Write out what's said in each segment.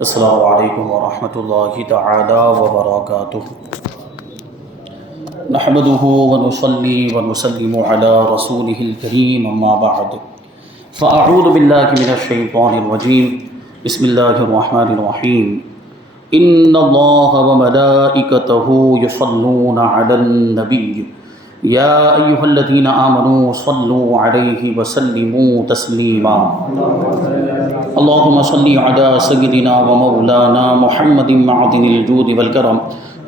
السلام علیکم ورحمۃ اللہ تعالی وبرکاتہ۔ نحمده ونصلي ونسلم على رسوله الكريم اما بعد فاعوذ باللہ من الشیطان الرجیم بسم اللہ الرحمن الرحیم ان اللہ وملائکتہ یصلون علی النبی یا ایہا الذین آمنوا صلوا علیہ وسلموا تسلیما اللہم صلی علی سیدنا ومولانا محمد معدن الجود والکرم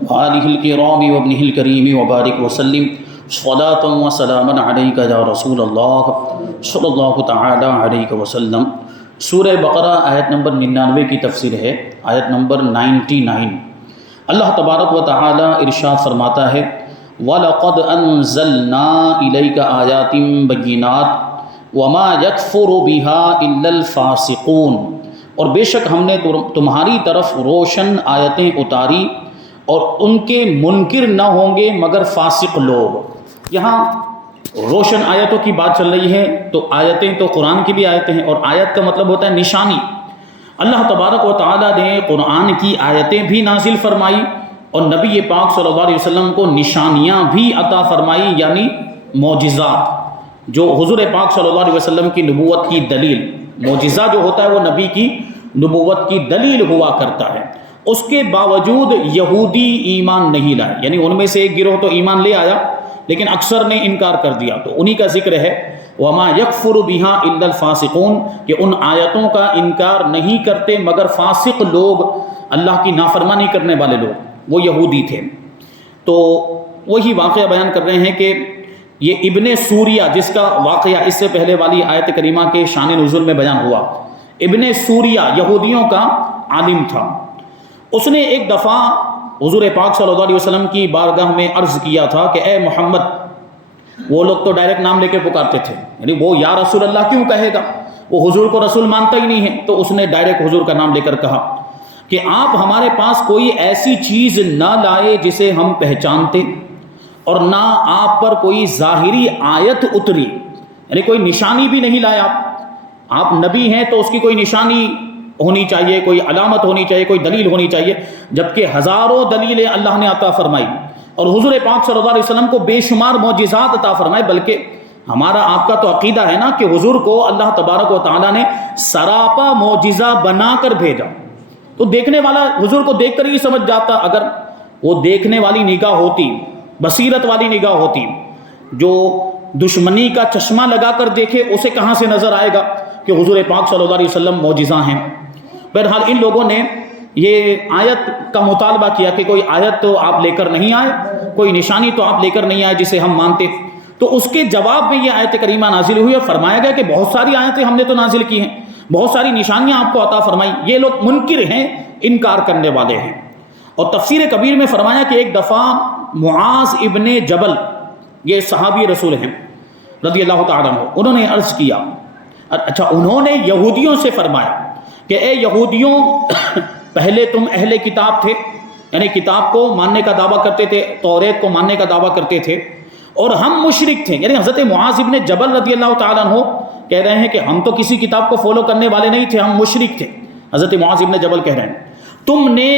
وآلہ الکرام وابنہ الکریم وبارک وسلم صلاۃ وسلاما علیک یا رسول اللہ صلی اللہ تعالی علیہ وسلم۔ سورہ بقرہ آیت نمبر 99 کی تفسیر ہے، آیت نمبر 99۔ اللہ تبارک و تعالی ارشاد فرماتا ہے وَلَقَدْ أَنزَلْنَا إِلَيْكَ آيَاتٍ بَيِّنَاتٍ وَمَا يَكْفُرُ بِهَا إِلَّا الْفَاسِقُونَ، اور بے شک ہم نے تمہاری طرف روشن آیتیں اتاری اور ان کے منکر نہ ہوں گے مگر فاسق لوگ۔ یہاں روشن آیتوں کی بات چل رہی ہے، تو آیتیں تو قرآن کی بھی آیتیں ہیں، اور آیت کا مطلب ہوتا ہے نشانی۔ اللہ تبارک و تعالیٰ نے قرآن کی آیتیں بھی نازل فرمائی اور نبی پاک صلی اللہ علیہ وسلم کو نشانیاں بھی عطا فرمائی، یعنی معجزات، جو حضور پاک صلی اللہ علیہ وسلم کی نبوت کی دلیل۔ معجزہ جو ہوتا ہے وہ نبی کی نبوت کی دلیل ہوا کرتا ہے۔ اس کے باوجود یہودی ایمان نہیں لائے، یعنی ان میں سے ایک گروہ تو ایمان لے آیا لیکن اکثر نے انکار کر دیا، تو انہی کا ذکر ہے وَمَا يَكْفُرُ بِهَا إِلَّا الْفَاسِقُونَ، کہ ان آیتوں کا انکار نہیں کرتے مگر فاسق لوگ، اللہ کی نافرمانی کرنے والے لوگ، وہ یہودی تھے۔ تو وہی واقعہ بیان کر رہے ہیں کہ یہ ابن سوریہ، جس کا واقعہ اس سے پہلے والی آیت کریمہ کے شان نزول میں بیان ہوا، ابن سوریہ یہودیوں کا عالم تھا۔ اس نے ایک دفعہ حضور پاک صلی اللہ علیہ وسلم کی بارگاہ میں عرض کیا تھا کہ اے محمد، وہ لوگ تو ڈائریکٹ نام لے کے پکارتے تھے، یعنی وہ یا رسول اللہ کیوں کہے گا، وہ حضور کو رسول مانتا ہی نہیں ہے، تو اس نے ڈائریکٹ حضور کا نام لے کر کہا کہ آپ ہمارے پاس کوئی ایسی چیز نہ لائے جسے ہم پہچانتے، اور نہ آپ پر کوئی ظاہری آیت اتری، یعنی کوئی نشانی بھی نہیں لائے آپ نبی ہیں تو اس کی کوئی نشانی ہونی چاہیے، کوئی علامت ہونی چاہیے، کوئی دلیل ہونی چاہیے، جبکہ ہزاروں دلیلیں اللہ نے عطا فرمائی اور حضور پاک صلی اللہ علیہ وسلم کو بے شمار معجزات عطا فرمائے۔ بلکہ ہمارا آپ کا تو عقیدہ ہے نا کہ حضور کو اللہ تبارک و تعالیٰ نے سراپا معجزہ بنا کر بھیجا، تو دیکھنے والا حضور کو دیکھ کر ہی سمجھ جاتا۔ اگر وہ دیکھنے والی نگاہ ہوتی، بصیرت والی نگاہ ہوتی، جو دشمنی کا چشمہ لگا کر دیکھے، اسے کہاں سے نظر آئے گا کہ حضور پاک صلی اللہ علیہ وسلم معجزہ ہیں۔ بہرحال ان لوگوں نے یہ آیت کا مطالبہ کیا کہ کوئی آیت تو آپ لے کر نہیں آئے، کوئی نشانی تو آپ لے کر نہیں آئے جسے ہم مانتے، تو اس کے جواب میں یہ آیت کریمہ نازل ہوئی اور فرمایا گیا کہ بہت ساری آیتیں ہم نے تو نازل کی ہیں، بہت ساری نشانیاں آپ کو عطا فرمائی، یہ لوگ منکر ہیں، انکار کرنے والے ہیں۔ اور تفسیر کبیر میں فرمایا کہ ایک دفعہ معاذ ابن جبل، یہ صحابی رسول ہیں رضی اللہ تعالیٰ عنہ، انہوں نے عرض کیا، انہوں نے یہودیوں سے فرمایا کہ اے یہودیوں، پہلے تم اہل کتاب تھے، یعنی کتاب کو ماننے کا دعویٰ کرتے تھے، توریت کو ماننے کا دعویٰ کرتے تھے، اور ہم مشرک تھے۔ یعنی حضرت معاذ ابن جبل رضی اللہ تعالیٰ عنہ کہہ رہے ہیں کہ ہم تو کسی کتاب کو فالو کرنے والے نہیں تھے، ہم مشرک تھے۔ حضرت معاذ ابن جبل کہہ رہے ہیں تم نے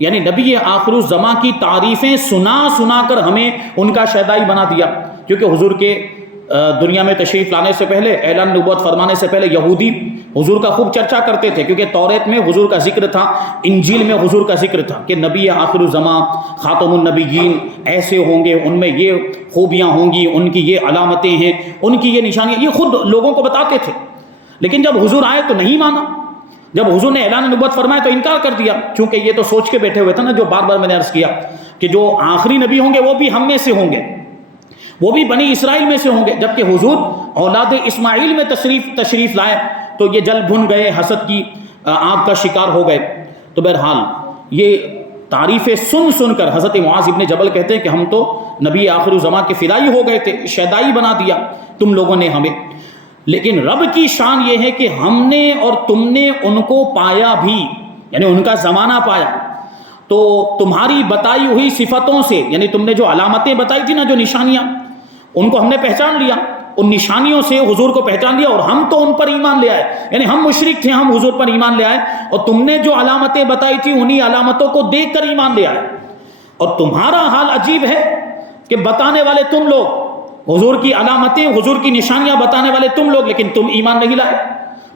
یعنی نبی آخر الزماں کی تعریفیں سنا کر ہمیں ان کا شیدائی بنا دیا، کیونکہ حضور کے دنیا میں تشریف لانے سے پہلے، اعلان نبوت فرمانے سے پہلے یہودی حضور کا خوب چرچا کرتے تھے، کیونکہ توریت میں حضور کا ذکر تھا، انجیل میں حضور کا ذکر تھا کہ نبی آخر الزماں خاتم النبیین ایسے ہوں گے، ان میں یہ خوبیاں ہوں گی، ان کی یہ علامتیں ہیں، ان کی یہ نشانیاں، یہ خود لوگوں کو بتاتے تھے۔ لیکن جب حضور آئے تو نہیں مانا، جب حضور نے اعلان نبوت فرمایا تو انکار کر دیا، چونکہ یہ تو سوچ کے بیٹھے ہوئے تھے نا، جو بار بار میں نے عرض کیا کہ جو آخری نبی ہوں گے وہ بھی ہم میں سے ہوں گے، وہ بھی بنی اسرائیل میں سے ہوں گے، جبکہ حضور اولاد اسماعیل میں تشریف لائے تو یہ جل بھن گئے، حسد کی آگ کا شکار ہو گئے۔ تو بہرحال یہ تعریفیں سن کر حضرت معاذ ابن جبل کہتے ہیں کہ ہم تو نبی آخر الزماں کے فدائی ہو گئے تھے، شیدائی بنا دیا تم لوگوں نے ہمیں۔ لیکن رب کی شان یہ ہے کہ ہم نے اور تم نے ان کو پایا بھی، یعنی ان کا زمانہ پایا، تو تمہاری بتائی ہوئی صفتوں سے، یعنی تم نے جو علامتیں بتائی تھی نا، جو نشانیاں، ان کو ہم نے پہچان لیا، ان نشانیوں سے حضور کو پہچان لیا اور ہم تو ان پر ایمان لے آئے، یعنی ہم مشرک تھے، ہم حضور پر ایمان لے آئے، اور تم نے جو علامتیں بتائی تھی انہی علامتوں کو دیکھ کر ایمان لے آئے، اور تمہارا حال عجیب ہے کہ بتانے والے تم لوگ، حضور کی علامتیں، حضور کی نشانیاں بتانے والے تم لوگ، لیکن تم ایمان نہیں لائے،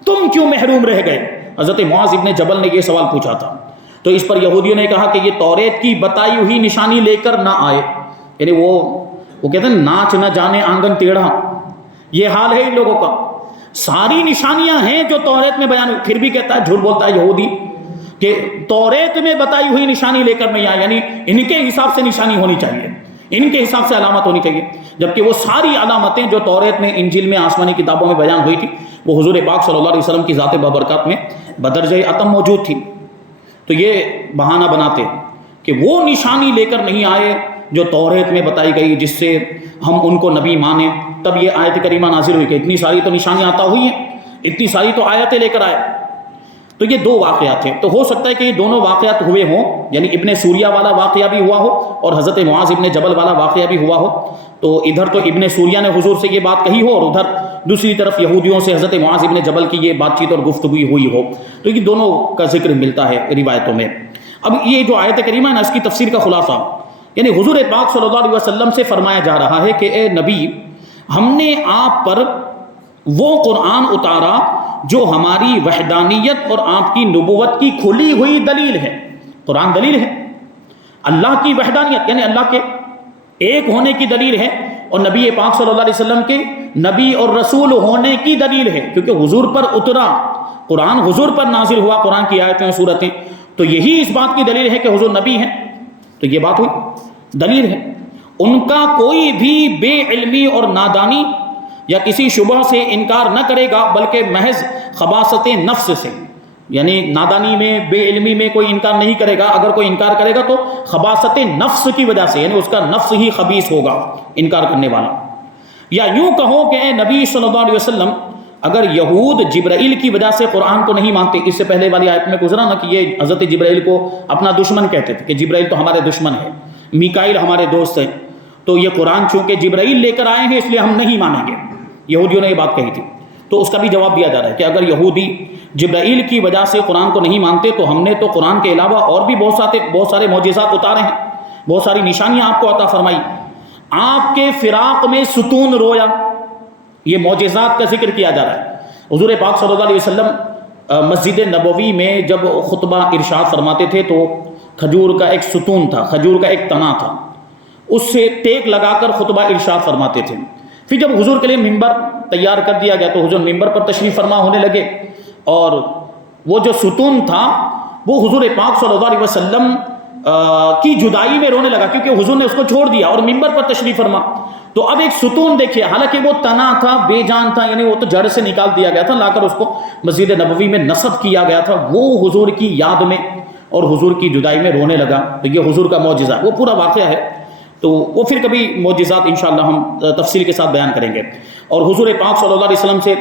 تم کیوں محروم رہ گئے؟ حضرت معاذ ابن جبل نے یہ سوال پوچھا تھا، تو اس پر یہودیوں نے کہا کہ یہ توریت کی بتائی ہوئی نشانی لے کر نہ آئے، یعنی وہ کہتے ہیں ناچ نہ جانے آنگن ٹیڑھا، یہ حال ہے ان لوگوں کا، ساری نشانیاں ہیں جو توریت میں بیان ہوئی، پھر بھی کہتا ہے، جھوٹ بولتا ہے یہودی کہ توریت میں بتائی ہوئی نشانی لے کر نہیں آیا، یعنی ان کے حساب سے نشانی ہونی چاہیے، ان کے حساب سے علامت ہونی چاہیے، جبکہ وہ ساری علامتیں جو توریت میں، انجیل میں، آسمانی کتابوں میں بیان ہوئی تھی وہ حضور پاک صلی اللہ علیہ وسلم کی ذات بابرکات میں بدرجہ اتم موجود تھی۔ تو یہ بہانہ بناتے کہ وہ نشانی لے کر نہیں آئے جو توریت میں بتائی گئی جس سے ہم ان کو نبی مانیں، تب یہ آیت کریمہ نازل ہوئی کہ اتنی ساری تو نشانیاں عطا ہوئی ہیں، اتنی ساری تو آیتیں لے کر آئے۔ تو یہ دو واقعات تھے، تو ہو سکتا ہے کہ یہ دونوں واقعات ہوئے ہوں، یعنی ابن سوریہ والا واقعہ بھی ہوا ہو اور حضرت معاذ ابن جبل والا واقعہ بھی ہوا ہو، تو ادھر تو ابن سوریہ نے حضور سے یہ بات کہی ہو اور ادھر دوسری طرف یہودیوں سے حضرت معاذ ابن جبل کی یہ بات چیت اور گفتگو ہوئی ہو، تو یہ دونوں کا ذکر ملتا ہے روایتوں میں۔ اب یہ جو آیت کریمہ ہے نا، اس کی تفسیر کا خلاصہ یعنی حضور پاک صلی اللہ علیہ وسلم سے فرمایا جا رہا ہے کہ اے نبی، ہم نے آپ پر وہ قرآن اتارا جو ہماری وحدانیت اور آپ کی نبوت کی کھلی ہوئی دلیل ہے۔ قرآن دلیل ہے، اللہ کی وحدانیت یعنی اللہ کے ایک ہونے کی دلیل ہے، اور نبی پاک صلی اللہ علیہ وسلم کے نبی اور رسول ہونے کی دلیل ہے، کیونکہ حضور پر اترا قرآن، حضور پر نازل ہوا قرآن کی آیتیں سورتیں، تو یہی اس بات کی دلیل ہے کہ حضور نبی ہیں، تو یہ بات ہوئی دلیل ہے۔ ان کا کوئی بھی بے علمی اور نادانی یا کسی شبہ سے انکار نہ کرے گا، بلکہ محض خباثت نفس سے، یعنی نادانی میں، بے علمی میں کوئی انکار نہیں کرے گا، اگر کوئی انکار کرے گا تو خباثت نفس کی وجہ سے، یعنی اس کا نفس ہی خبیث ہوگا انکار کرنے والا۔ یا یوں کہو کہ اے نبی صلی اللہ علیہ وسلم، اگر یہود جبرائیل کی وجہ سے قرآن کو نہیں مانتے، اس سے پہلے والی آیت میں گزرا نا کہ یہ حضرت جبرائیل کو اپنا دشمن کہتے تھے کہ جبرائیل تو ہمارے دشمن ہے، میکائیل ہمارے دوست ہیں، تو یہ قرآن چونکہ جبرائیل لے کر آئے ہیں اس لیے ہم نہیں مانیں گے، یہودیوں نے یہ بات کہی تھی۔ تو اس کا بھی جواب دیا جا رہا ہے کہ اگر یہودی جبرائیل کی وجہ سے قرآن کو نہیں مانتے تو ہم نے تو قرآن کے علاوہ اور بھی بہت سارے معجزات اتارے ہیں، بہت ساری نشانیاں آپ کو عطا فرمائی، آپ کے فراق میں ستون رویا، یہ معجزات کا ذکر کیا جا رہا ہے۔ حضور پاک صلی اللہ علیہ وسلم مسجد نبوی میں جب خطبہ ارشاد فرماتے تھے تو کھجور کا ایک ستون تھا، کھجور کا ایک تنا تھا، اس سے ٹیک لگا کر خطبہ ارشاد فرماتے تھے۔ پھر جب حضور کے لیے ممبر تیار کر دیا گیا تو حضور ممبر پر تشریف فرما ہونے لگے، اور وہ جو ستون تھا وہ حضور پاک صلی اللہ علیہ وسلم کی جدائی میں رونے لگا، کیونکہ حضور نے اس کو چھوڑ دیا اور ممبر پر تشریف فرما۔ تو اب ایک ستون دیکھیے، حالانکہ وہ تنا تھا، بے جان تھا، یعنی وہ تو جڑ سے نکال دیا گیا تھا، لا کر اس کو مسجد نبوی میں نصب کیا گیا تھا، وہ حضور کی یاد میں اور حضور کی جدائی میں رونے لگا، تو یہ حضور کا معجزہ، وہ پورا واقعہ ہے، تو وہ پھر کبھی معجزات انشاءاللہ ہم تفصیل کے ساتھ بیان کریں گے۔ اور حضور پاک صلی اللہ علیہ وسلم سے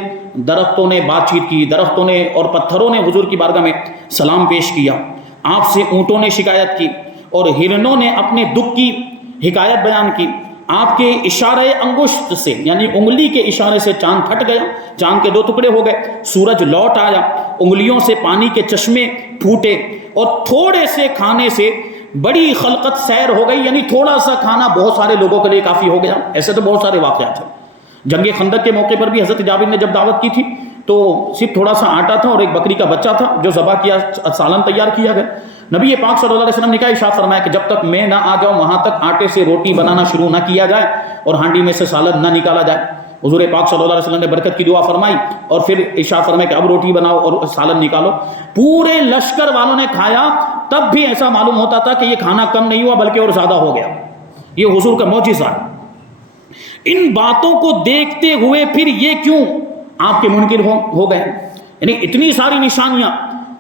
درختوں نے بات چیت کی، درختوں نے اور پتھروں نے حضور کی بارگاہ میں سلام پیش کیا، آپ سے اونٹوں نے شکایت کی اور ہرنوں نے اپنے دکھ کی حکایت بیان کی، آپ کے اشارے انگشت سے یعنی انگلی کے اشارے سے چاند پھٹ گیا، چاند کے 2 ٹکڑے ہو گئے، سورج لوٹ آیا، انگلیوں سے پانی کے چشمے پھوٹے، اور تھوڑے سے کھانے سے بڑی خلقت سیر ہو گئی، یعنی تھوڑا سا کھانا بہت سارے لوگوں کے لیے کافی ہو گیا۔ ایسے تو بہت سارے واقعات ہیں۔ جنگ خندق کے موقع پر بھی حضرت جابر نے جب دعوت کی تھی تو صرف تھوڑا سا آٹا تھا اور ایک بکری کا بچہ تھا جو ذبح کیا، سالن تیار کیا گیا۔ نبی پاک صلی اللہ علیہ وسلم نے کیا ارشاد فرمایا کہ جب تک میں نہ آ جاؤں وہاں تک آٹے سے روٹی بنانا شروع نہ کیا جائے اور ہانڈی میں سے سالن نہ نکالا جائے۔ حضور پاک صلی اللہ علیہ وسلم نے برکت کی دعا فرمائی اور پھر ارشاد فرمایا کہ اب روٹی بناؤ اور سالن نکالو۔ پورے لشکر والوں نے کھایا، تب بھی ایسا معلوم ہوتا تھا کہ یہ کھانا کم نہیں ہوا بلکہ اور زیادہ ہو گیا۔ یہ حضور کا معجزہ ہے۔ ان باتوں کو دیکھتے ہوئے پھر یہ کیوں آپ کے منکر ہو گئے؟ یعنی اتنی ساری نشانیاں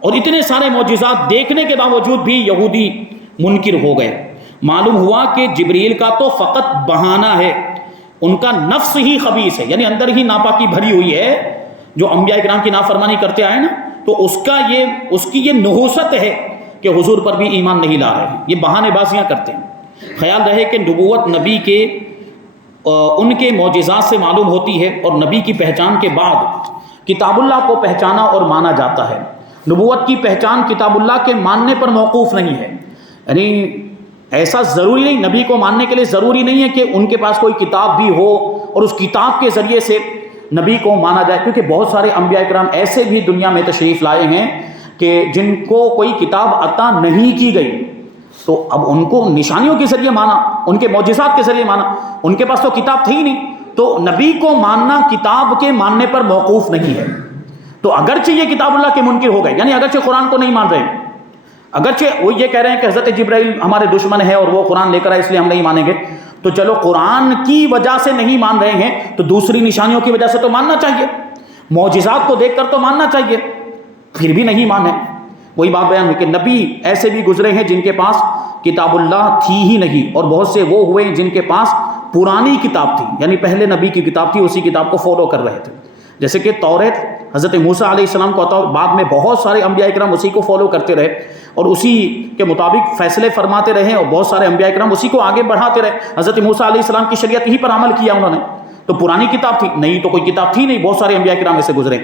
اور اتنے سارے معجزات دیکھنے کے باوجود بھی یہودی منکر ہو گئے۔ معلوم ہوا کہ جبریل کا تو فقط بہانہ ہے، ان کا نفس ہی خبیث ہے، یعنی اندر ہی ناپاکی بھری ہوئی ہے، جو انبیاء کرام کی نافرمانی کرتے آئے نا، تو اس کی یہ نحوست ہے کہ حضور پر بھی ایمان نہیں لا رہے ہیں، یہ بہانے بازیاں کرتے ہیں۔ خیال رہے کہ نبوت نبی کے ان کے معجزات سے معلوم ہوتی ہے، اور نبی کی پہچان کے بعد کتاب اللہ کو پہچانا اور مانا جاتا ہے۔ نبوت کی پہچان کتاب اللہ کے ماننے پر موقوف نہیں ہے، یعنی ایسا ضروری نہیں، نبی کو ماننے کے لیے ضروری نہیں ہے کہ ان کے پاس کوئی کتاب بھی ہو اور اس کتاب کے ذریعے سے نبی کو مانا جائے، کیونکہ بہت سارے انبیاء کرام ایسے بھی دنیا میں تشریف لائے ہیں کہ جن کو کوئی کتاب عطا نہیں کی گئی، تو اب ان کو نشانیوں کے ذریعے مانا، ان کے معجزات کے ذریعے مانا، ان کے پاس تو کتاب تھی نہیں، تو نبی کو ماننا کتاب کے ماننے پر موقوف نہیں ہے۔ تو اگرچہ یہ کتاب اللہ کے منکر ہو گئے، یعنی اگرچہ قرآن کو نہیں مان رہے ہیں، اگرچہ وہ یہ کہہ رہے ہیں کہ حضرت جبرائیل ہمارے دشمن ہے اور وہ قرآن لے کر آئے اس لیے ہم نہیں مانیں گے، تو چلو قرآن کی وجہ سے نہیں مان رہے ہیں تو دوسری نشانیوں کی وجہ سے تو ماننا چاہیے، معجزات کو دیکھ کر تو ماننا چاہیے، پھر بھی نہیں مانے۔ وہی بات بیان ہوئی کہ نبی ایسے بھی گزرے ہیں جن کے پاس کتاب اللہ تھی ہی نہیں، اور بہت سے وہ ہوئے جن کے پاس پرانی کتاب تھی، یعنی پہلے نبی کی کتاب تھی، اسی کتاب کو فالو کر رہے تھے، جیسے کہ توریت حضرت موسیٰ علیہ السلام کو عطا، بعد میں بہت سارے انبیاء کرام اسی کو فالو کرتے رہے اور اسی کے مطابق فیصلے فرماتے رہے، اور بہت سارے انبیاء کرام اسی کو آگے بڑھاتے رہے۔ حضرت موسیٰ علیہ السلام کی شریعت ہی پر عمل کیا انہوں نے، تو پرانی کتاب تھی نہیں، تو کوئی کتاب تھی نہیں، بہت سارے انبیاء کرام ایسے گزرے۔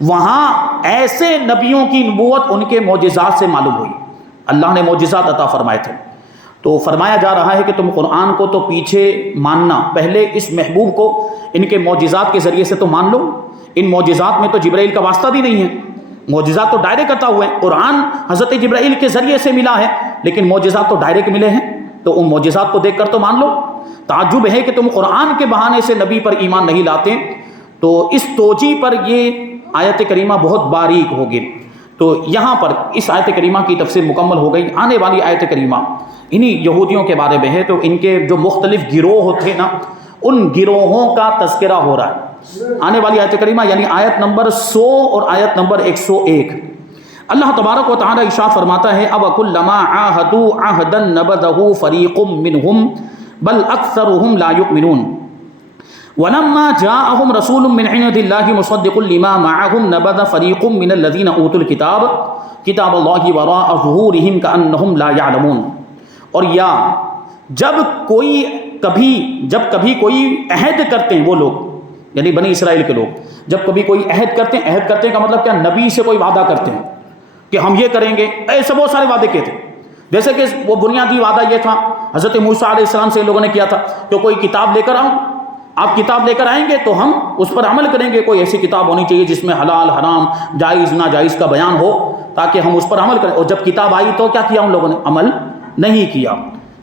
وہاں ایسے نبیوں کی نبوت ان کے معجزات سے معلوم ہوئی، اللہ نے معجزات عطا فرمائے تھے۔ تو فرمایا جا رہا ہے کہ تم قرآن کو تو پیچھے ماننا، پہلے اس محبوب کو ان کے معجزات کے ذریعے سے تو مان لو۔ ان معجزات میں تو جبرائیل کا واسطہ بھی نہیں ہے، معجزات تو ڈائریکٹ عطا ہوئے ہیں، قرآن حضرت جبرائیل کے ذریعے سے ملا ہے، لیکن معجزات تو ڈائریکٹ ملے ہیں، تو ان معجزات کو دیکھ کر تو مان لو۔ تعجب ہے کہ تم قرآن کے بہانے سے نبی پر ایمان نہیں لاتے، تو اس توجیہ پر یہ آیت کریمہ بہت باریک ہوگی۔ تو یہاں پر اس آیت کریمہ کی تفسیر مکمل ہو گئی۔ آنے والی آیت کریمہ انہی یہودیوں کے بارے میں ہے، تو ان کے جو مختلف گروہ تھے نا، ان گروہوں کا تذکرہ ہو رہا ہے۔ آنے والی آیت کریمہ یعنی آیت نمبر 100 اور آیت نمبر 101، اللہ تبارک و تعالی ارشاد فرماتا ہے أَوَكُلَّمَا عَاهَدُوا عَهْدًا نَبَذَهُ فَرِيقٌ مِّنْهُمْ بَلْ أَكْثَرُهُمْ لَا يُؤْمِنُونَ وَلَمَّا جَاءَهُمْ رَسُولٌ مِّنْ عِندِ اللَّهِ مُصَدِّقٌ لِّمَا مَعَهُمْ نَبَذَ فَرِيقٌ مِّنَ الَّذِينَ أُوتُوا الْكِتَابَ كِتَابَ اللَّهِ وَرَاءَ ظُهُورِهِمْ كَأَنَّهُمْ لَا يَعْلَمُونَ، اور یا جب کبھی کوئی عہد کرتے ہیں وہ لوگ، یعنی بنی اسرائیل کے لوگ، جب کبھی کوئی عہد کرتے ہیں، عہد کرتے ہیں کا مطلب کیا، نبی سے کوئی وعدہ کرتے ہیں کہ ہم یہ کریں گے، ایسے بہت سارے وعدے کیے تھے، جیسے کہ وہ بنیادی وعدہ یہ تھا حضرت موسیٰ علیہ السلام سے لوگوں نے کیا تھا کہ کوئی کتاب لے کر آؤں، آپ کتاب لے کر آئیں گے تو ہم اس پر عمل کریں گے، کوئی ایسی کتاب ہونی چاہیے جس میں حلال حرام جائز ناجائز کا بیان ہو تاکہ ہم اس پر عمل کریں، اور جب کتاب آئی تو کیا کیا ان لوگوں نے، عمل نہیں کیا۔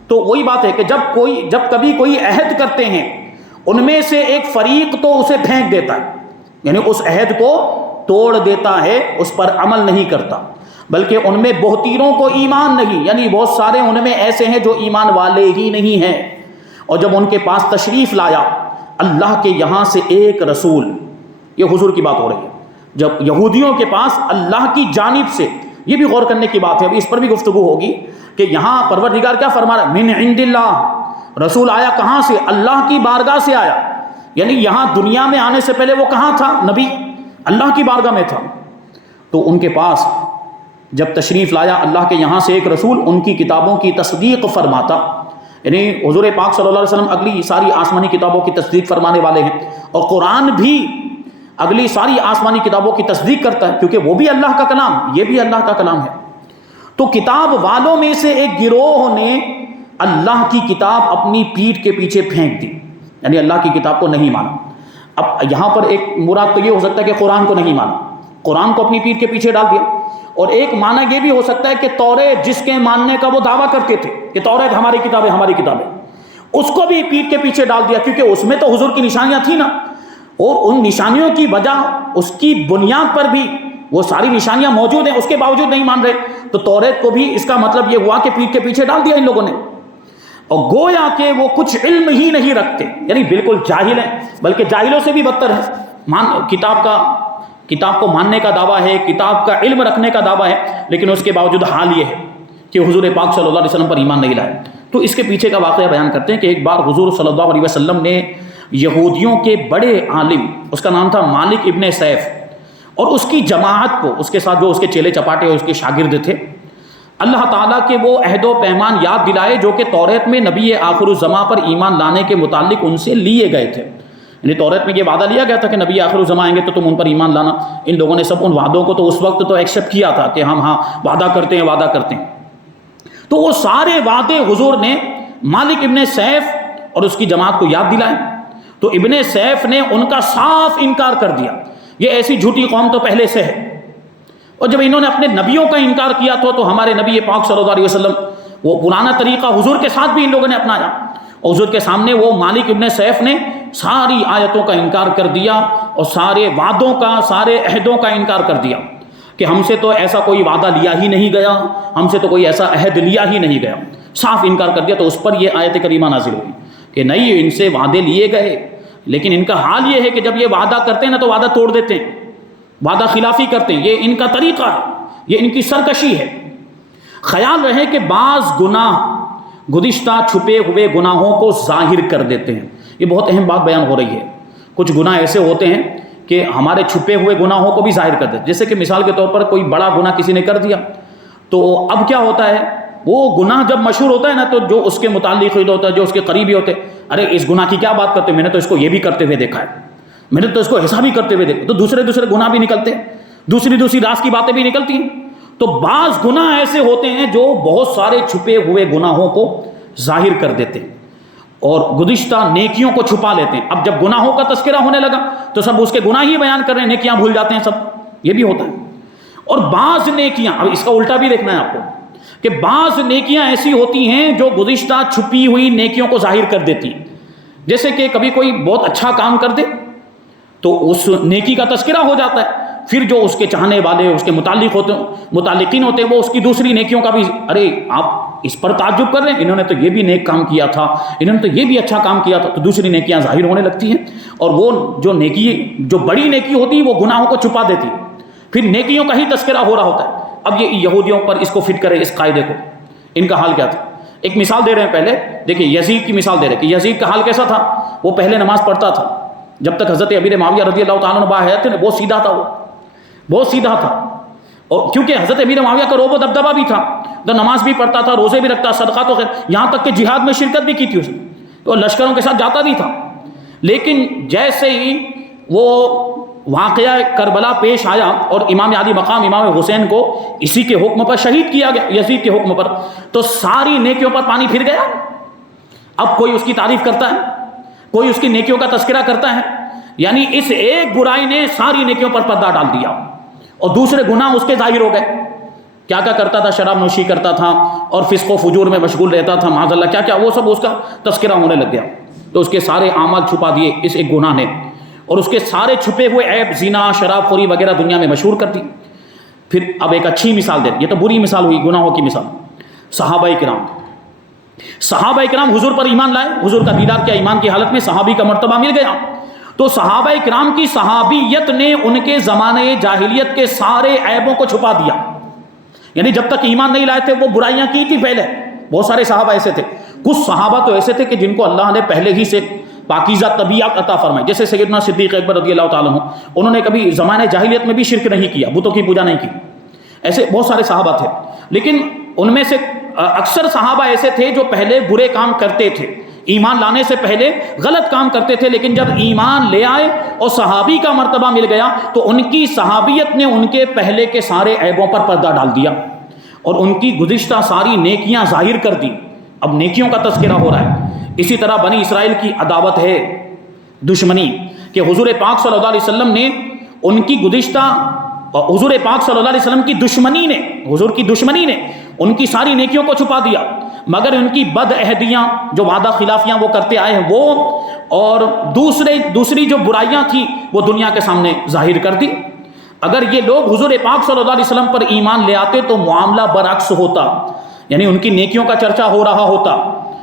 تو وہی بات ہے کہ جب کبھی کوئی عہد کرتے ہیں، ان میں سے ایک فریق تو اسے پھینک دیتا ہے، یعنی اس عہد کو توڑ دیتا ہے، اس پر عمل نہیں کرتا، بلکہ ان میں بہتیروں کو ایمان نہیں، یعنی بہت سارے ان میں ایسے ہیں جو ایمان والے ہی نہیں ہیں۔ اور جب ان کے پاس تشریف لایا اللہ کے یہاں سے ایک رسول، یہ حضور کی بات ہو رہی ہے، جب یہودیوں کے پاس اللہ کی جانب سے، یہ بھی غور کرنے کی بات ہے، ابھی اس پر بھی گفتگو ہوگی کہ یہاں پروردگار کیا فرما رہا ہے، من عند اللہ، رسول آیا کہاں سے، اللہ کی بارگاہ سے آیا، یعنی یہاں دنیا میں آنے سے پہلے وہ کہاں تھا، نبی اللہ کی بارگاہ میں تھا۔ تو ان کے پاس جب تشریف لایا اللہ کے یہاں سے ایک رسول، ان کی کتابوں کی تصدیق فرماتا، یعنی حضور پاک صلی اللہ علیہ وسلم اگلی ساری آسمانی کتابوں کی تصدیق فرمانے والے ہیں، اور قرآن بھی اگلی ساری آسمانی کتابوں کی تصدیق کرتا ہے، کیونکہ وہ بھی اللہ کا کلام، یہ بھی اللہ کا کلام ہے۔ تو کتاب والوں میں سے ایک گروہ نے اللہ کی کتاب اپنی پیٹھ کے پیچھے پھینک دی، یعنی اللہ کی کتاب کو نہیں مانا۔ اب یہاں پر ایک مراد تو یہ ہو سکتا ہے کہ قرآن کو نہیں مانا، قرآن کو اپنی پیٹھ کے پیچھے ڈال دیا، اور ایک معنی یہ بھی ہو سکتا ہے کہ توریت جس کے ماننے کا وہ دعویٰ کرتے تھے کہ توریت ہماری کتاب ہے، ہماری کتاب ہے، اس کو بھی پیٹھ کے پیچھے ڈال دیا، کیونکہ اس میں تو حضور کی نشانیاں تھیں نا، اور ان نشانیوں کی وجہ، اس کی بنیاد پر بھی وہ ساری نشانیاں موجود ہیں، اس کے باوجود نہیں مان رہے، تو توریت کو بھی اس کا مطلب یہ ہوا کہ پیٹھ کے پیچھے ڈال دیا ان لوگوں نے، اور گویا کہ وہ کچھ علم ہی نہیں رکھتے، یعنی بالکل جاہل ہیں، بلکہ جاہلوں سے بھی بدتر ہے۔ کتاب کو ماننے کا دعویٰ ہے، کتاب کا علم رکھنے کا دعویٰ ہے، لیکن اس کے باوجود حال یہ ہے کہ حضور پاک صلی اللہ علیہ وسلم پر ایمان نہیں لائے۔ تو اس کے پیچھے کا واقعہ بیان کرتے ہیں کہ ایک بار حضور صلی اللہ علیہ وسلم نے یہودیوں کے بڑے عالم، اس کا نام تھا مالک ابن سیف، اور اس کی جماعت کو، اس کے ساتھ جو اس کے چیلے چپاٹے اور اس کے شاگرد تھے، اللہ تعالیٰ کے وہ عہد و پیمان یاد دلائے جو کہ توریت میں نبی آخر الزماں پر ایمان لانے کے متعلق ان سے لیے گئے تھے. یعنی توریت میں یہ وعدہ لیا گیا تھا کہ نبی آخر الزماں آئیں گے تو تم ان پر ایمان لانا. ان لوگوں نے سب ان وعدوں کو تو اس وقت تو ایکسیپٹ کیا تھا کہ ہم ہاں وعدہ کرتے ہیں. تو وہ سارے وعدے حضور نے مالک ابن سیف اور اس کی جماعت کو یاد دلائے. تو ابن سیف نے ان کا صاف انکار کر دیا. یہ ایسی جھوٹی قوم تو پہلے سے ہے. اور جب انہوں نے اپنے نبیوں کا انکار کیا تو ہمارے نبی پاک صلی اللہ علیہ وسلم وہ پرانا طریقہ حضور کے ساتھ بھی ان لوگوں نے اپنایا. اور حضور کے سامنے وہ مالک ابن سیف نے ساری آیتوں کا انکار کر دیا اور سارے وعدوں کا، سارے عہدوں کا انکار کر دیا کہ ہم سے تو ایسا کوئی وعدہ لیا ہی نہیں گیا، ہم سے تو کوئی ایسا عہد لیا ہی نہیں گیا. صاف انکار کر دیا. تو اس پر یہ آیت کریمہ نازل ہوئی کہ نہیں، ان سے وعدے لیے گئے، لیکن ان کا حال یہ ہے کہ جب یہ وعدہ کرتے ہیں نا تو وعدہ توڑ دیتے ہیں، وعدہ خلافی کرتے ہیں. یہ ان کا طریقہ ہے، یہ ان کی سرکشی ہے. خیال رہے کہ بعض گناہ گزشتہ چھپے ہوئے گناہوں کو ظاہر کر دیتے ہیں. یہ بہت اہم بات بیان ہو رہی ہے. کچھ گناہ ایسے ہوتے ہیں کہ ہمارے چھپے ہوئے گناہوں کو بھی ظاہر کر دیتے ہیں. جیسے کہ مثال کے طور پر کوئی بڑا گناہ کسی نے کر دیا تو اب کیا ہوتا ہے، وہ گناہ جب مشہور ہوتا ہے نا تو جو اس کے متعلق ہوتا ہے، جو اس کے قریبی ہوتے ہیں، ارے اس گناہ کی کیا بات کرتے ہیں، میں نے تو اس کو یہ بھی کرتے ہوئے دیکھا ہے، میں نے تو اس کو ایسا بھی کرتے ہوئے دیکھا. تو دوسرے گناہ بھی نکلتے ہیں، دوسری راز کی باتیں بھی نکلتی ہیں. تو بعض گناہ ایسے ہوتے ہیں جو بہت سارے چھپے ہوئے گناہوں کو ظاہر کر دیتے ہیں اور گزشتہ نیکیوں کو چھپا لیتے ہیں. اب جب گناہوں کا تذکرہ ہونے لگا تو سب اس کے گناہ ہی بیان کر رہے ہیں، نیکیاں بھول جاتے ہیں سب. یہ بھی ہوتا ہے. اور بعض نیکیاں، اب اس کا الٹا بھی دیکھنا ہے آپ کو کہ بعض نیکیاں ایسی ہوتی ہیں جو گزشتہ چھپی ہوئی نیکیوں کو ظاہر کر دیتی ہیں. جیسے کہ کبھی کوئی بہت اچھا کام کر دے تو اس نیکی کا تذکرہ ہو جاتا ہے، پھر جو اس کے چاہنے والے، اس کے متعلقین ہوتے ہیں، وہ اس کی دوسری نیکیوں کا بھی، ارے آپ اس پر تعجب کر رہے ہیں، انہوں نے تو یہ بھی نیک کام کیا تھا، انہوں نے تو یہ بھی اچھا کام کیا تھا. تو دوسری نیکیاں ظاہر ہونے لگتی ہیں. اور وہ جو بڑی نیکی ہوتی ہے وہ گناہوں کو چھپا دیتی ہے، پھر نیکیوں کا ہی تذکرہ ہو رہا ہوتا ہے. اب یہ یہودیوں پر اس کو فٹ کرے، اس قاعدے کو. ان کا حال کیا تھا؟ ایک مثال دے رہے ہیں. پہلے دیکھیں یزید کی مثال دے رہے ہیں کہ یزید کا حال کیسا تھا. وہ پہلے نماز پڑھتا تھا جب تک حضرت امیر معاویہ رضی اللہ تعالیٰ عنہ باحیات تھے، بہت سیدھا تھا، وہ بہت سیدھا تھا. اور کیونکہ حضرت امیر معاویہ کا روب و دبدبہ بھی تھا، تو نماز بھی پڑھتا تھا، روزے بھی رکھتا، صدقہ تو خیر، یہاں تک کہ جہاد میں شرکت بھی کی تھی اس نے، تو لشکروں کے ساتھ جاتا بھی تھا. لیکن جیسے ہی وہ واقعہ کربلا پیش آیا اور امام علی مقام امام حسین کو اسی کے حکم پر شہید کیا گیا، یزید کے حکم پر، تو ساری نیکیوں پر پانی پھر گیا. اب کوئی اس کی تعریف کرتا ہے، کوئی اس کی نیکیوں کا تذکرہ کرتا ہے. یعنی اس ایک برائی نے ساری نیکیوں پر پردہ ڈال دیا اور دوسرے گناہ اس کے ظاہر ہو گئے. کیا کرتا تھا؟ شراب نوشی کرتا تھا اور فسق و فجور میں مشغول رہتا تھا، معاذ اللہ کیا وہ سب اس کا تذکرہ ہونے لگ گیا. تو اس کے سارے اعمال چھپا دیے اس ایک گناہ نے، اور اس کے سارے چھپے ہوئے عیب، زنا، شراب خوری وغیرہ دنیا میں مشہور کر دی. پھر اب ایک اچھی مثال دے، یہ تو بری مثال ہوئی گناہوں کی مثال. صحابہ کرام حضور پر ایمان لائے، حضور کا دیدار کیا، ایمان کی حالت میں صحابی کا مرتبہ مل گیا. تو صحابہ کرام کی صحابیت نے ان کے زمانے جاہلیت کے سارے عیبوں کو چھپا دیا. یعنی جب تک ایمان نہیں لائے تھے وہ برائیاں کی تھی پہلے. بہت سارے صحابہ ایسے تھے. کچھ صحابہ تو ایسے تھے کہ جن کو اللہ نے پہلے ہی سے پاکیزہ طبیعت عطا فرمائی، جیسے سیدنا صدیق اکبر رضی اللہ تعالیٰ عنہ، انہوں نے کبھی زمانے جاہلیت میں بھی شرک نہیں کیا، بتوں کی پوجا نہیں کی. ایسے بہت سارے صحابہ تھے. لیکن ان میں سے اکثر صحابہ ایسے تھے جو پہلے برے کام کرتے تھے، ایمان لانے سے پہلے غلط کام کرتے تھے، لیکن جب ایمان لے آئے اور صحابی کا مرتبہ مل گیا تو ان کی صحابیت نے ان کے پہلے کے سارے عیبوں پر پردہ ڈال دیا اور ان کی گزشتہ ساری نیکیاں ظاہر کر دی. اب نیکیوں کا تذکرہ ہو رہا ہے. اسی طرح بنی اسرائیل کی عداوت ہے، دشمنی، کہ حضور پاک صلی اللہ علیہ وسلم نے ان کی گزشتہ، حضور پاک صلی اللہ علیہ وسلم کی دشمنی نے، حضور کی دشمنی نے ان کی ساری نیکیوں کو چھپا دیا، مگر ان کی بد عہدیاں، جو وعدہ خلافیاں وہ کرتے آئے ہیں وہ، اور دوسری جو برائیاں تھیں وہ دنیا کے سامنے ظاہر کر دی. اگر یہ لوگ حضور پاک صلی اللہ علیہ وسلم پر ایمان لے آتے تو معاملہ برعکس ہوتا، یعنی ان کی نیکیوں کا چرچا ہو رہا ہوتا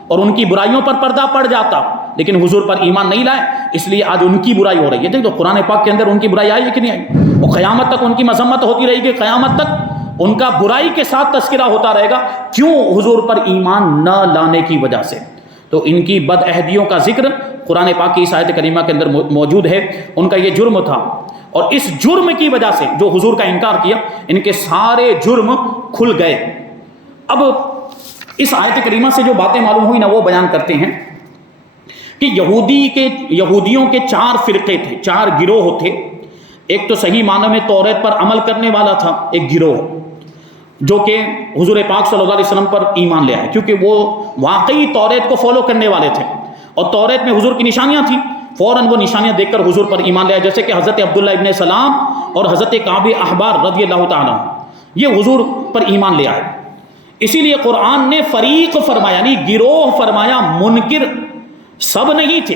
اور ان کی برائیوں پر پردہ پڑ جاتا. لیکن حضور پر ایمان نہیں لائے، اس لیے آج ان کی برائی ہو رہی ہے. دیکھو قرآن پاک کے اندر ان کی برائی آئی ہے کہ نہیں آئی؟ وہ قیامت تک ان کی مذمت ہوتی رہے گی، قیامت تک ان کا برائی کے ساتھ تذکرہ ہوتا رہے گا. کیوں؟ حضور پر ایمان نہ لانے کی وجہ سے. تو ان کی بد عہدیوں کا ذکر قرآن پاک کی اس آیت کریمہ کے اندر موجود ہے. ان کا یہ جرم تھا اور اس جرم کی وجہ سے جو حضور کا انکار کیا، ان کے سارے جرم کھل گئے. اب اس آیت کریمہ سے جو باتیں معلوم ہوئی نا وہ بیان کرتے ہیں کہ یہودیوں کے 4 فرقے تھے، 4 گروہ تھے. ایک تو صحیح معنی میں توریت پر عمل کرنے والا تھا ایک گروہ، جو کہ حضور پاک صلی اللہ علیہ وسلم پر ایمان لے آئے، کیونکہ وہ واقعی توریت کو فالو کرنے والے تھے اور توریت میں حضور کی نشانیاں تھیں. فوراً وہ نشانیاں دیکھ کر حضور پر ایمان لے آئے، جیسے کہ حضرت عبداللہ ابن سلام اور حضرت کعب احبار رضی اللہ تعالیٰ یہ حضور پر ایمان لے آئے. اسی لیے قرآن نے فریق فرمایا، یعنی گروہ فرمایا. منکر سب نہیں تھے،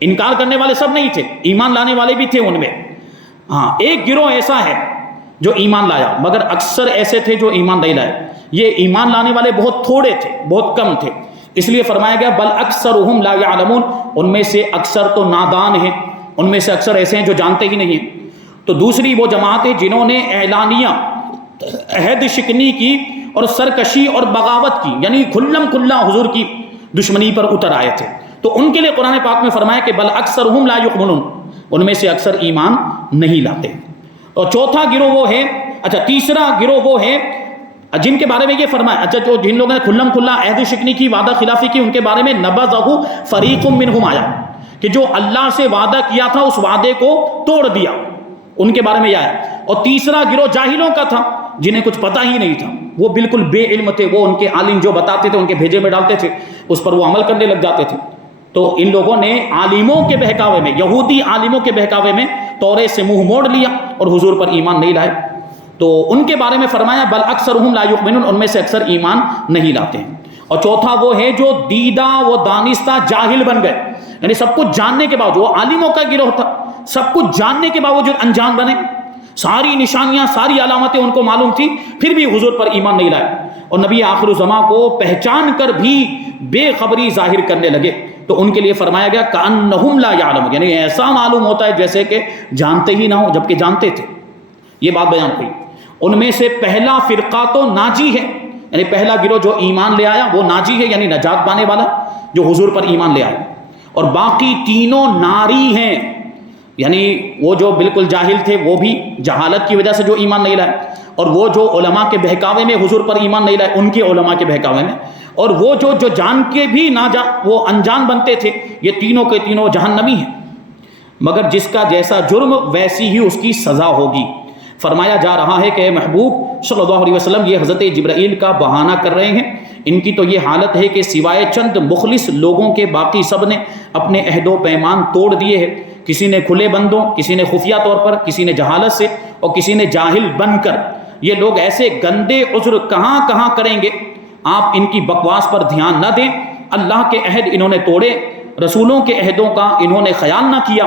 انکار کرنے والے سب نہیں تھے، ایمان لانے والے بھی تھے ان میں. ہاں ایک گروہ ایسا ہے جو ایمان لایا، مگر اکثر ایسے تھے جو ایمان نہیں لائے. یہ ایمان لانے والے بہت تھوڑے تھے، بہت کم تھے، اس لیے فرمایا گیا بل اکثرہم لا یعلمون، ان میں سے اکثر تو نادان ہیں، ان میں سے اکثر ایسے ہیں جو جانتے ہی نہیں ہیں. تو دوسری وہ جماعت ہے جنہوں نے اعلانیہ عہد شکنی کی اور سرکشی اور بغاوت کی، یعنی کھلم کھلا حضور کی دشمنی پر اتر آئے تھے. تو ان کے لیے قرآن پاک میں فرمایا کہ بل اکثرہم لا یؤمنون، ان میں سے اکثر ایمان نہیں لاتے. اور چوتھا گروہ وہ ہے، تیسرا گروہ وہ ہے جن کے بارے میں یہ فرمایا، جو جن لوگوں نے کھلم کھلا عہد شکنی کی، وعدہ خلافی کی، ان کے بارے میں نبذہ فریق منہم آیا کہ جو اللہ سے وعدہ کیا تھا اس وعدے کو توڑ دیا، ان کے بارے میں یہ آیا. اور تیسرا گروہ جاہلوں کا تھا جنہیں کچھ پتہ ہی نہیں تھا، وہ بالکل بے علم تھے، وہ ان کے عالم جو بتاتے تھے ان کے بھیجے میں ڈالتے تھے، اس پر وہ عمل کرنے لگ جاتے تھے. تو ان لوگوں نے عالموں کے بہکاوے میں، یہودی عالموں کے بہکاوے میں توریت سے منہ موڑ لیا اور حضور پر ایمان نہیں لائے. تو ان کے بارے میں فرمایا بل اکثرہم لا یؤمنون، ان میں سے اکثر ایمان نہیں لاتے ہیں. اور چوتھا وہ ہے جو دیدہ و دانستہ جاہل بن گئے، یعنی سب کچھ جاننے کے باوجود، وہ عالموں کا گروہ تھا، سب کچھ جاننے کے باوجود انجان بنے، ساری نشانیاں ساری علامتیں ان کو معلوم تھی، پھر بھی حضور پر ایمان نہیں لائے اور نبی آخر الزماں کو پہچان کر بھی بے خبری ظاہر کرنے لگے. تو ان کے لیے فرمایا گیا کأنہم لا یعلمون، یعنی ایسا معلوم ہوتا ہے جیسے کہ جانتے ہی نہ ہو جبکہ جانتے تھے. یہ بات بیان ہوئی. ان میں سے پہلا فرقہ تو ناجی ہے، یعنی پہلا گروہ جو ایمان لے آیا وہ ناجی ہے، یعنی نجات پانے والا جو حضور پر ایمان لے آیا. اور باقی تینوں ناری ہیں، یعنی وہ جو بالکل جاہل تھے وہ بھی جہالت کی وجہ سے جو ایمان نہیں لائے، اور وہ جو علماء کے بہکاوے میں حضور پر ایمان نہیں لائے ان کے علماء کے بہکاوے میں، اور وہ جو جان کے بھی وہ انجان بنتے تھے، یہ تینوں کے تینوں جہنمی ہیں. مگر جس کا جیسا جرم ویسی ہی اس کی سزا ہوگی. فرمایا جا رہا ہے کہ اے محبوب صلی اللہ علیہ وسلم یہ حضرت جبرائیل کا بہانہ کر رہے ہیں. ان کی تو یہ حالت ہے کہ سوائے چند مخلص لوگوں کے باقی سب نے اپنے عہد و پیمان توڑ دیے ہیں. کسی نے کھلے بندوں، کسی نے خفیہ طور پر، کسی نے جہالت سے اور کسی نے جاہل بن کر. یہ لوگ ایسے گندے عذر کہاں کہاں کریں گے. آپ ان کی بکواس پر دھیان نہ دیں. اللہ کے عہد انہوں نے توڑے، رسولوں کے عہدوں کا انہوں نے خیال نہ کیا،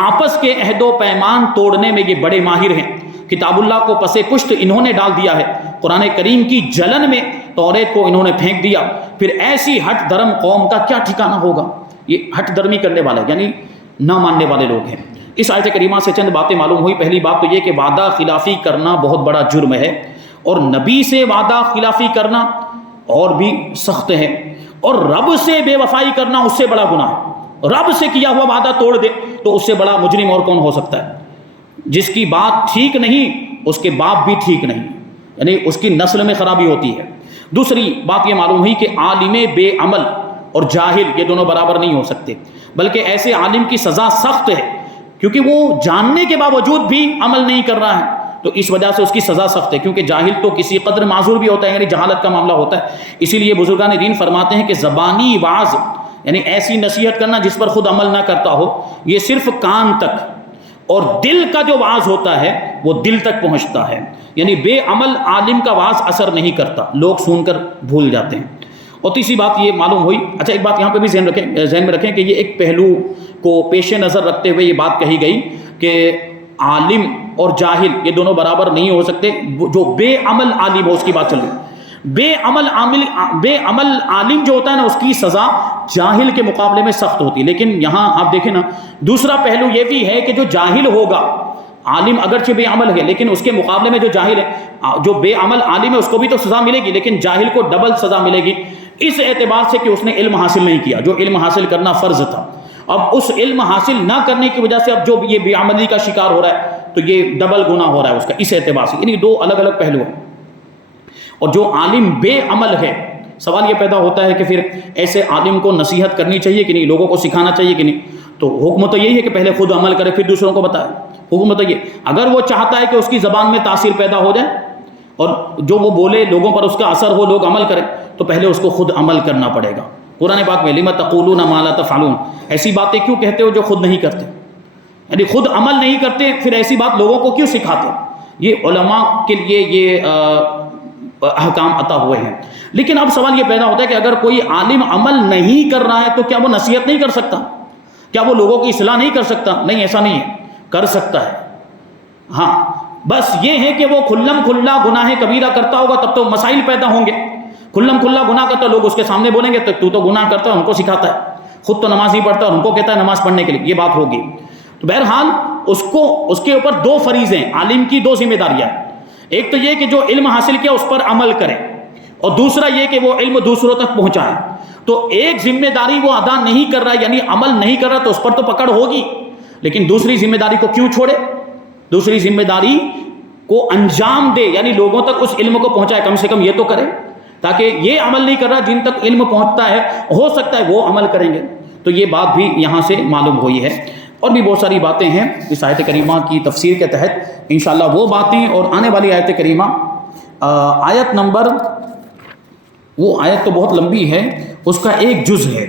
آپس کے عہد و پیمان توڑنے میں یہ بڑے ماہر ہیں. کتاب اللہ کو پس پشت انہوں نے ڈال دیا ہے، قرآن کریم کی جلن میں توریت کو انہوں نے پھینک دیا. پھر ایسی ہٹ درم قوم کا کیا ٹھکانہ ہوگا. یہ ہٹ درمی کرنے والے یعنی نہ ماننے والے لوگ ہیں. اس آیت کریمہ سے چند باتیں معلوم ہوئی. پہلی بات تو یہ کہ وعدہ خلافی کرنا بہت بڑا جرم ہے، اور نبی سے وعدہ خلافی کرنا اور بھی سخت ہے، اور رب سے بے وفائی کرنا اس سے بڑا گناہ ہے. رب سے کیا ہوا وعدہ توڑ دے تو اس سے بڑا مجرم اور کون ہو سکتا ہے. جس کی بات ٹھیک نہیں اس کے باپ بھی ٹھیک نہیں، یعنی اس کی نسل میں خرابی ہوتی ہے. دوسری بات یہ معلوم ہوئی کہ عالم بے عمل اور جاہل یہ دونوں برابر نہیں ہو سکتے، بلکہ ایسے عالم کی سزا سخت ہے کیونکہ وہ جاننے کے باوجود بھی عمل نہیں کر رہا ہے، تو اس وجہ سے اس کی سزا سخت ہے. کیونکہ جاہل تو کسی قدر معذور بھی ہوتا ہے، یعنی جہالت کا معاملہ ہوتا ہے. اسی لیے بزرگان دین فرماتے ہیں کہ زبانی وعظ یعنی ایسی نصیحت کرنا جس پر خود عمل نہ کرتا ہو، یہ صرف کان تک، اور دل کا جو وعظ ہوتا ہے وہ دل تک پہنچتا ہے. یعنی بے عمل عالم کا وعظ اثر نہیں کرتا، لوگ سن کر بھول جاتے ہیں. اور تیسری بات یہ معلوم ہوئی، ایک بات یہاں پہ بھی ذہن میں رکھیں کہ یہ ایک پہلو کو پیش نظر رکھتے ہوئے یہ بات کہی گئی کہ عالم اور جاہل یہ دونوں برابر نہیں ہو سکتے. جو بے عمل عالم ہو اس کی بات چل رہی ہے. بے عمل عالم جو ہوتا ہے نا اس کی سزا جاہل کے مقابلے میں سخت ہوتی ہے. لیکن یہاں آپ دیکھیں نا دوسرا پہلو یہ بھی ہے کہ جو جاہل ہوگا، عالم اگرچہ بے عمل ہے لیکن اس کے مقابلے میں جو جاہل ہے، جو بے عمل عالم ہے اس کو بھی تو سزا ملے گی، لیکن جاہل کو ڈبل سزا ملے گی، اس اعتبار سے کہ اس نے علم حاصل نہیں کیا جو علم حاصل کرنا فرض تھا. اب اس علم حاصل نہ کرنے کی وجہ سے اب جو یہ بے عملی کا شکار ہو رہا ہے تو یہ ڈبل گناہ ہو رہا ہے اس کا، اس اعتبار سے. یعنی دو الگ الگ پہلو ہیں. اور جو عالم بے عمل ہے، سوال یہ پیدا ہوتا ہے کہ پھر ایسے عالم کو نصیحت کرنی چاہیے کہ نہیں، لوگوں کو سکھانا چاہیے کہ نہیں؟ تو حکم تو یہی ہے کہ پہلے خود عمل کرے پھر دوسروں کو بتائے۔ حکم تو یہ، اگر وہ چاہتا ہے کہ اس کی زبان میں تاثیر پیدا ہو جائے اور جو وہ بولے لوگوں پر اس کا اثر ہو، لوگ عمل کریں، تو پہلے اس کو خود عمل کرنا پڑے گا۔ قرآن پاک میں لِمَ تَقُولُونَ مَا لَا تَفْعَلُونَ، ایسی باتیں کیوں کہتے ہو جو خود نہیں کرتے؟ یعنی خود عمل نہیں کرتے، پھر ایسی بات لوگوں کو کیوں سکھاتے؟ یہ علماء کے لیے یہ احکام عطا ہوئے ہیں۔ لیکن اب سوال یہ پیدا ہوتا ہے کہ اگر کوئی عالم عمل نہیں کر رہا ہے تو کیا وہ نصیحت نہیں کر سکتا؟ کیا وہ لوگوں کی اصلاح نہیں کر سکتا؟ نہیں، ایسا نہیں ہے، کر سکتا ہے۔ ہاں، بس یہ ہے کہ وہ کھلم کھلا گناہ کبیرہ کرتا ہوگا تب تو مسائل پیدا ہوں گے۔ کھلم کھلا گناہ کرتا، لوگ اس کے سامنے بولیں گے تو گناہ کرتا ہے، ان کو سکھاتا ہے، خود تو نماز ہی پڑھتا ہے اور ان کو کہتا ہے نماز پڑھنے کے لیے، یہ بات ہوگی۔ تو بہرحال اس کے اوپر دو فریضے ہیں، عالم کی دو ذمہ داریاں، ایک تو یہ کہ جو علم حاصل کیا اس پر عمل کرے، اور دوسرا یہ کہ وہ علم دوسروں تک پہنچائے۔ تو ایک ذمہ داری وہ ادا نہیں کر رہا، یعنی عمل نہیں کر رہا، تو اس پر تو پکڑ ہوگی، لیکن دوسری ذمہ داری کو کیوں چھوڑے؟ دوسری ذمہ داری کو انجام دے، یعنی لوگوں تک اس علم کو پہنچائے، کم سے کم یہ تو کرے، تاکہ یہ عمل نہیں کر رہا جن تک علم پہنچتا ہے، ہو سکتا ہے وہ عمل کریں گے۔ تو یہ بات بھی یہاں سے معلوم ہوئی ہے، اور بھی بہت ساری باتیں ہیں اس آیت کریمہ کی تفسیر کے تحت انشاءاللہ وہ باتیں، اور آنے والی آیت کریمہ آیت نمبر، وہ آیت تو بہت لمبی ہے، اس کا ایک جز ہے،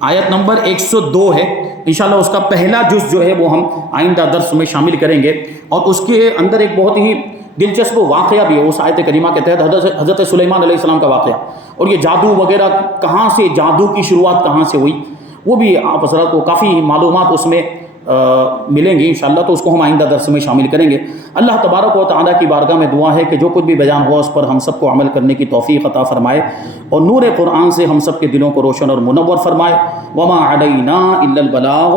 آیت نمبر 102 ہے، انشاءاللہ اس کا پہلا جز جو ہے وہ ہم آئندہ درس میں شامل کریں گے، اور اس کے اندر ایک بہت ہی دلچسپ واقعہ بھی ہے اس آیت کریمہ کے تحت، حضرت سلیمان علیہ السلام کا واقعہ، اور یہ جادو وغیرہ کہاں سے، جادو کی شروعات کہاں سے ہوئی، وہ بھی آپ حضرات کو کافی معلومات اس میں ملیں گی انشاءاللہ، تو اس کو ہم آئندہ درس میں شامل کریں گے۔ اللہ تبارک و تعالیٰ کی بارگاہ میں دعا ہے کہ جو کچھ بھی بیان ہوا اس پر ہم سب کو عمل کرنے کی توفیق عطا فرمائے، اور نور قرآن سے ہم سب کے دلوں کو روشن اور منور فرمائے۔ وما علینا الا البلاغ۔